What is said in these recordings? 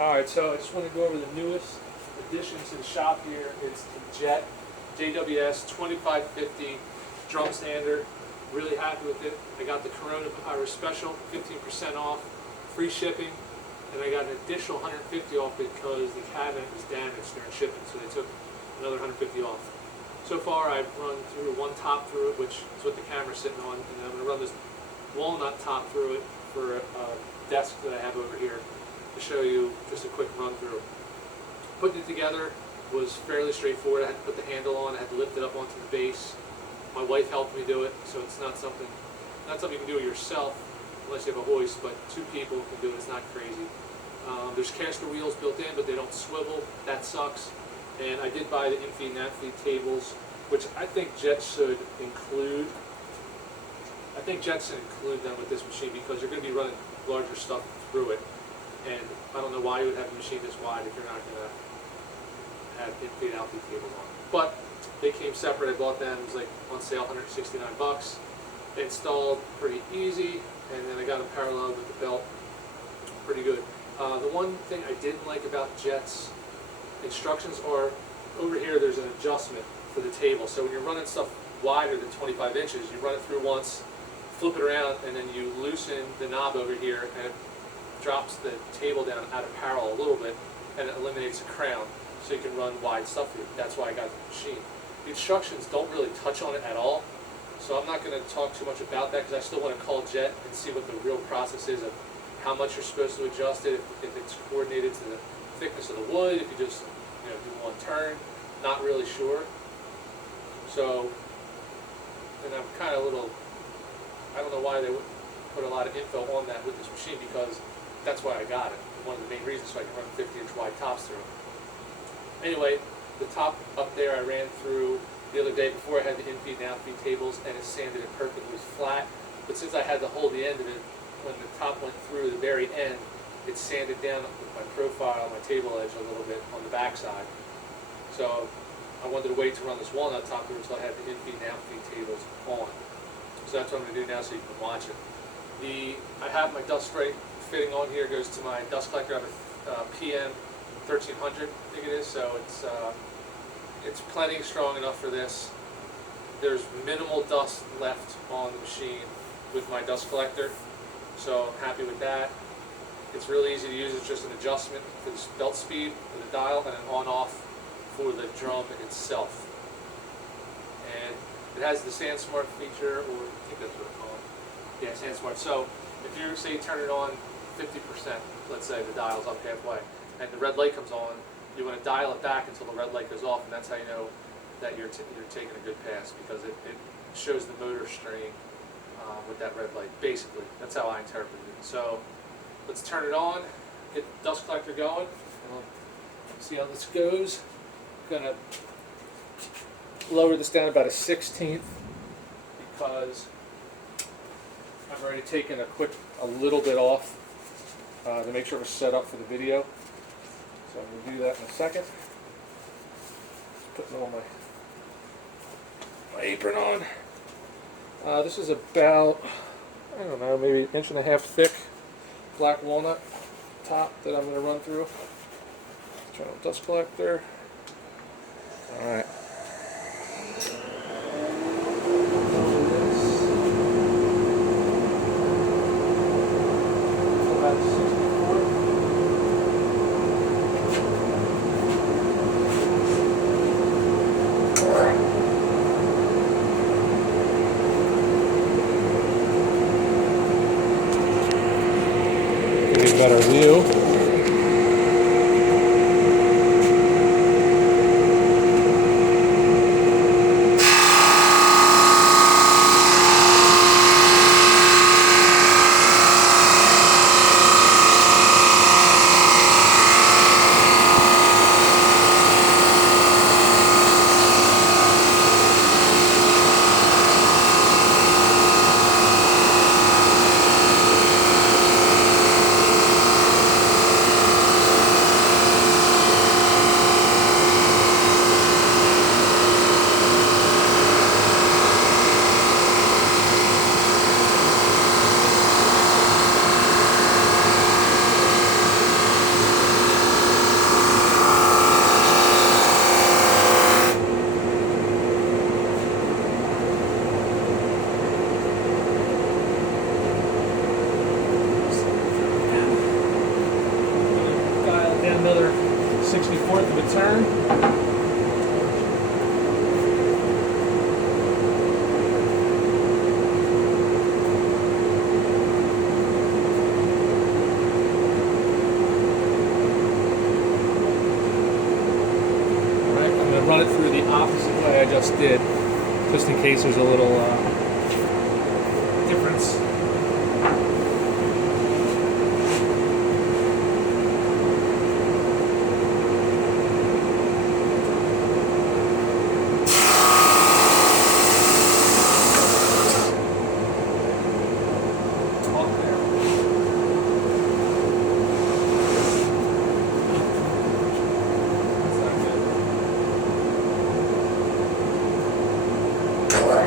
Alright, so I just want to go over the newest addition to the shop here. It's the JWDS-2550 drum sander. Really happy with it. I got the coronavirus special, 15% off, free shipping, and I got an additional 150 off because the cabinet was damaged during shipping, so they took another 150 off. So far I've run through one top through it, which is what the camera's sitting on, and then I'm going to run this walnut top through it for a desk that I have over here to show you just a quick run through. Putting it together was fairly straightforward. I had to put the handle on, I had to lift it up onto the base. My wife helped me do it, so it's not something you can do yourself unless you have a hoist, but two people can do it. It's not crazy. There's caster wheels built in, but they don't swivel. That sucks. And I did buy the infeed and outfeed tables, which I think Jets should include. I think Jets should include them with this machine because you're going to be running larger stuff through it. And I don't know why you would have a machine this wide if you're not going to have infeed and outfeed tables on. But they came separate. I bought them. It was like on sale, 169 bucks. They installed pretty easy, and then I got them parallel with the belt. Pretty good. The one thing I didn't like about Jets instructions are over here. There's an adjustment for the table. So when you're running stuff wider than 25 inches, you run it through once, flip it around, and then you loosen the knob over here, and it drops the table down out of parallel a little bit, and it eliminates a crown, so you can run wide stuff through. That's why I got the machine. The instructions don't really touch on it at all, so I'm not going to talk too much about that because I still want to call Jet and see what the real process is of how much you're supposed to adjust it, if it's coordinated to the thickness of the wood, if you just do one turn. Not really sure. So, and I'm kind of I don't know why they would put a lot of info on that with this machine, because that's why I got it. One of the main reasons, so I can run 50-inch wide tops through. Anyway, the top up there I ran through the other day before I had the infeed and outfeed tables, and it sanded it perfectly. It was flat, but since I had to hold the end of it, when the top went through the very end, it sanded down with my profile, my table edge a little bit on the back side. So I wanted to wait to run this walnut top through until I had the infeed and outfeed tables on. So that's what I'm going to do now so you can watch it. I have my dust spray fitting on here. It goes to my dust collector. I have a PM 1300, I think it is, so it's plenty strong enough for this. There's minimal dust left on the machine with my dust collector, so I'm happy with that. It's really easy to use. It's just an adjustment for the belt speed for the dial and an on-off for the drum itself. And it has the SandSmart feature, or I think that's what it's called. Yeah, SandSmart. So if you say turn it on 50%, let's say the dial's up halfway, and the red light comes on, you want to dial it back until the red light goes off, and that's how you know that you're taking a good pass, because it shows the motor strain with that red light. Basically, that's how I interpret it. So let's turn it on, get the dust collector going, and we'll see how this goes. I'm going to lower this down about a 16th because I've already taken a little bit off to make sure we're set up for the video. So I'm going to do that in a second. Just putting all my apron on. This is about, I don't know, maybe 1.5 inches thick black walnut top that I'm going to run through. Turn on the dust collector. Alright. Better view. 1/64 of a turn. Alright, I'm going to run it through the opposite way I just did, just in case there's a little difference.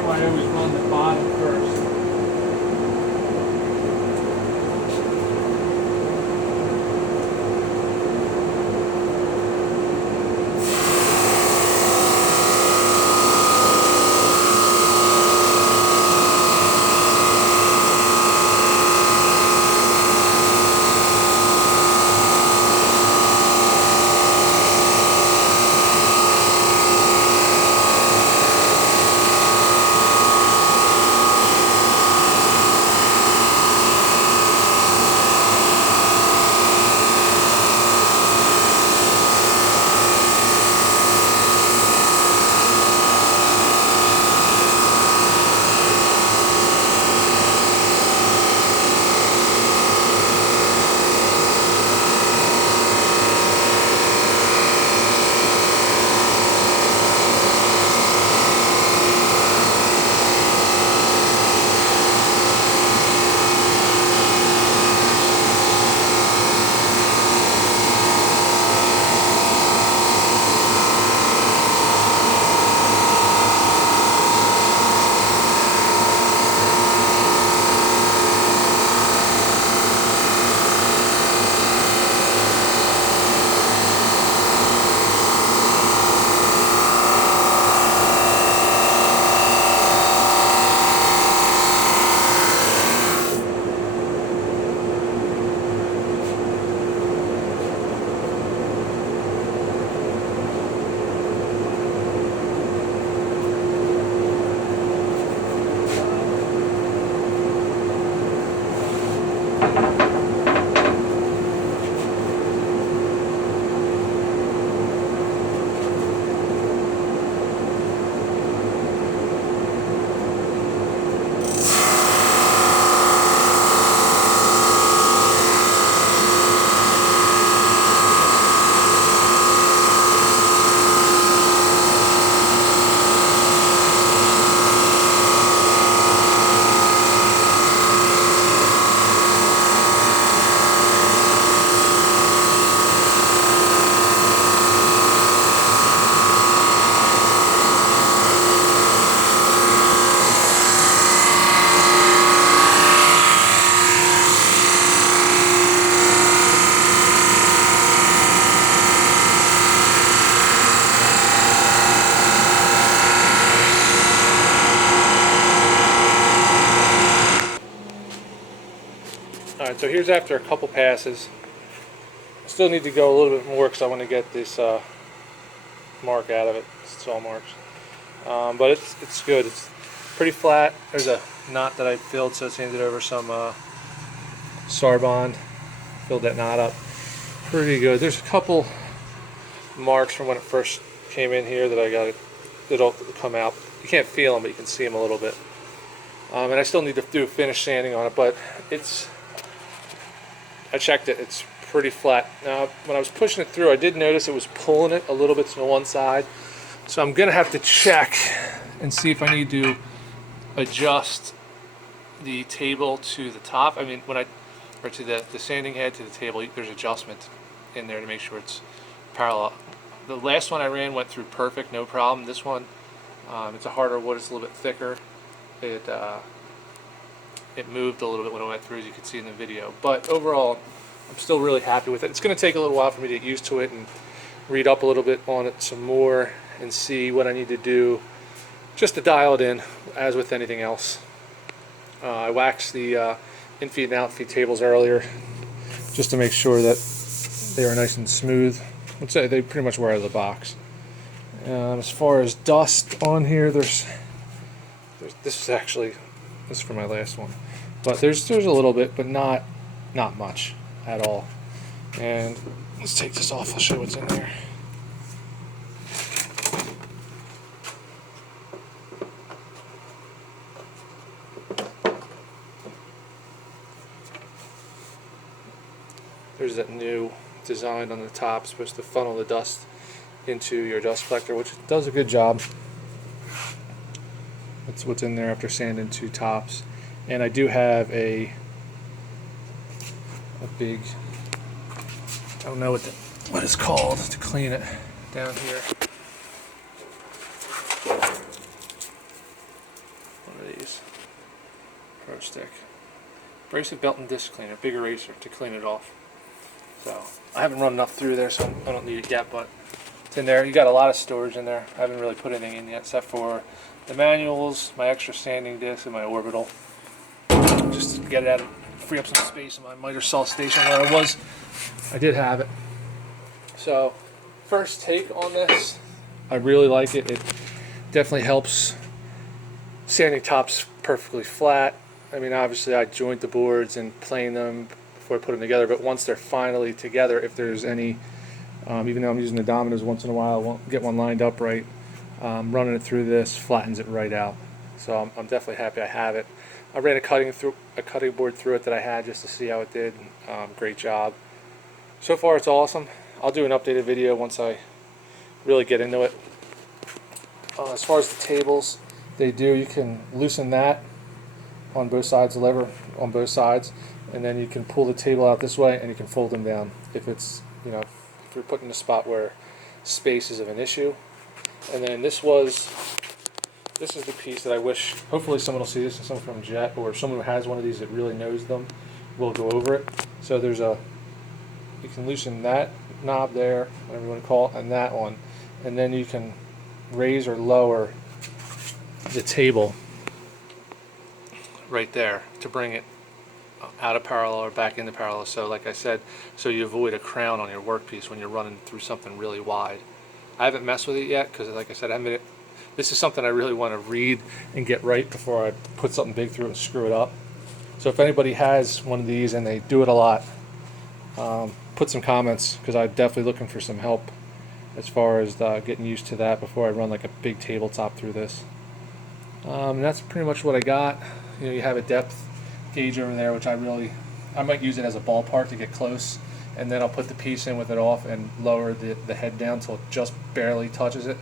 I always run the bottom first. Alright, so here's after a couple passes. I still need to go a little bit more because I want to get this mark out of it, saw marks. But it's good. It's pretty flat. There's a knot that I filled, so it's handed over some Sarbond. Filled that knot up. Pretty good. There's a couple marks from when it first came in here that I got it. It'll come out. You can't feel them, but you can see them a little bit. And I still need to do finish sanding on it, but I checked it. It's pretty flat. Now, when I was pushing it through, I did notice it was pulling it a little bit to the one side. So I'm gonna have to check and see if I need to adjust the table to the top. I mean, or to the sanding head to the table, there's adjustment in there to make sure it's parallel. The last one I ran went through perfect, no problem. This one, it's a harder wood, it's a little bit thicker. It moved a little bit when it went through, as you can see in the video. But overall, I'm still really happy with it. It's going to take a little while for me to get used to it and read up a little bit on it some more and see what I need to do just to dial it in, as with anything else. I waxed the infeed and outfeed tables earlier just to make sure that they were nice and smooth. I'd say they pretty much were out of the box. As far as dust on here, there's this is for my last one, but there's a little bit, but not much at all. And let's take this off. I'll show you what's in there. There's that new design on the top, supposed to funnel the dust into your dust collector, which does a good job. That's what's in there after sanding 2 tops. And I do have a big, I don't know what it's called to clean it down here. One of these Pro Stick abrasive belt and disc cleaner, big eraser to clean it off. So I haven't run enough through there, so I don't need it yet, but it's in there. You got a lot of storage in there. I haven't really put anything in yet except for the manuals, my extra sanding disc, and my orbital. Just to get it out of, free up some space in my miter saw station where I did have it. So first take on this, I really like it. It definitely helps sanding tops perfectly flat. I mean, obviously I joint the boards and plane them before I put them together, but once they're finally together, if there's any, even though I'm using the dominoes once in a while, I won't get one lined up right. Running it through this flattens it right out. So I'm definitely happy I have it. I ran a cutting board through it that I had just to see how it did. Great job. So far it's awesome. I'll do an updated video once I really get into it. As far as the tables, you can loosen that on both sides, the lever on both sides, and then you can pull the table out this way and you can fold them down if it's, if you're put in a spot where space is of an issue. And then this is the piece that I wish, hopefully someone will see this, someone from Jet or someone who has one of these that really knows them will go over it. So you can loosen that knob there, whatever you want to call it, and that one, and then you can raise or lower the table right there to bring it out of parallel or back into parallel. So like I said, so you avoid a crown on your workpiece when you're running through something really wide. I haven't messed with it yet because, like I said, this is something I really want to read and get right before I put something big through it and screw it up. So if anybody has one of these and they do it a lot, put some comments, because I'm definitely looking for some help as far as getting used to that before I run like a big tabletop through this. And that's pretty much what I got. You have a depth gauge over there, which I might use it as a ballpark to get close, and then I'll put the piece in with it off and lower the head down till it just barely touches it,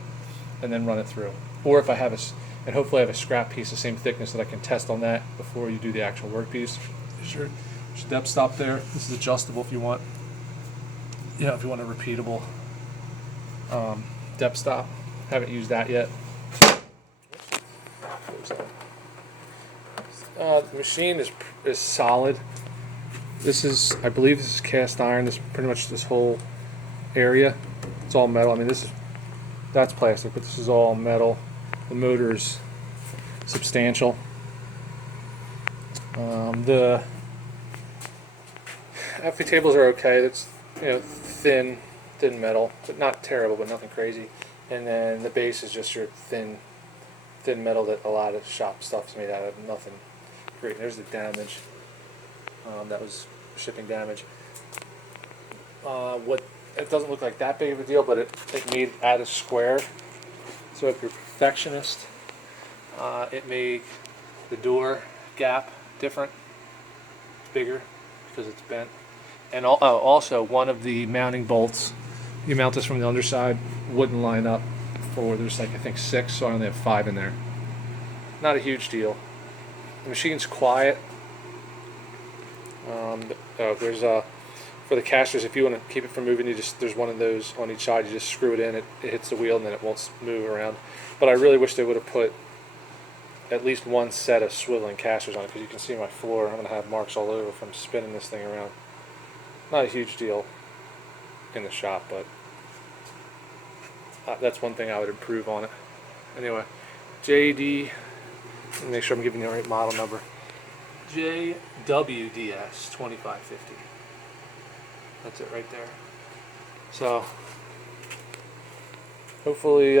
and then run it through. Or if I have and hopefully I have a scrap piece the same thickness that I can test on that before you do the actual workpiece. There's your depth stop there. This is adjustable if you want. If you want a repeatable depth stop. Haven't used that yet. The machine is solid. I believe this is cast iron. This pretty much this whole area. It's all metal. I mean, that's plastic, but this is all metal. The motor's substantial. The outfeed tables are okay. That's thin metal, but not terrible, but nothing crazy. And then the base is just your thin metal that a lot of shop stuff's made out of. Nothing great. There's the damage. That was shipping damage. It doesn't look like that big of a deal, but it made out of square. So if you're a perfectionist, it made the door gap different, bigger because it's bent. And also one of the mounting bolts, you mount this from the underside, wouldn't line up for, there's like I think 6, so I only have 5 in there. Not a huge deal. The machine's quiet. There's for the casters, if you want to keep it from moving, there's one of those on each side. You just screw it in, it hits the wheel, and then it won't move around. But I really wish they would have put at least one set of swiveling casters on it, because you can see my floor. I'm going to have marks all over from spinning this thing around. Not a huge deal in the shop, but that's one thing I would improve on it. Anyway, let me make sure I'm giving you the right model number. JWDS-2550. That's it right there. So hopefully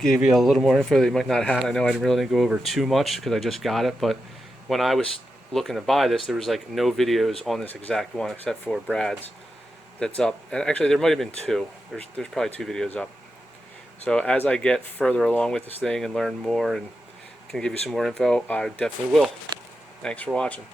gave you a little more info that you might not have. I know I didn't really go over too much because I just got it, but when I was looking to buy this, there was like no videos on this exact one except for Brad's that's up. And actually there might have been two. There's probably two videos up. So as I get further along with this thing and learn more and can give you some more info, I definitely will. Thanks for watching.